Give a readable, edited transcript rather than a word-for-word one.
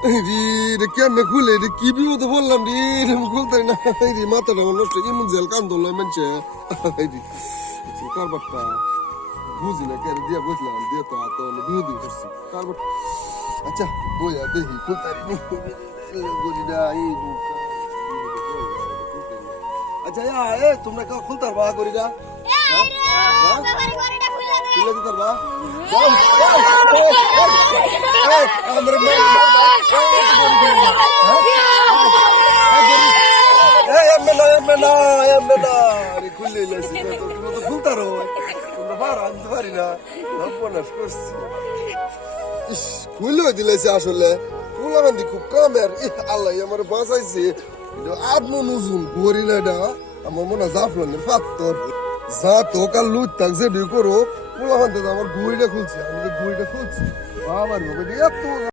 রে কেমনে খুলে রে কি বিপদে বললাম রে আমি খুলতে না রে মাথাটা আমার নষ্ট এমন জেল কান ধরলাম মানুষে কারবারটা বুঝি না কেন দিয়া বুঝলাম দিয়ে তো হাত বিরোধী করছি কারবার আচ্ছা বইয়া দেখি খুলতে বুঝি না আচ্ছা এ তোমরা কেউ খুলতে পারবা করি না খুলে দিতে পারবা খুলে দিলেছে আসলে ফুলাবান্দি খুব কমের আল্লাহ আমার বাঁচাইছে আত্ম নজুন করি না এটা আমার মনে হয় জাফরানের পাত্তর যা তো কাল লুট থাক যে করো ফুলাবান্দি আমার ঘুড়িটা খুলছে আমি ঘুড়িটা খুলছি আমার এত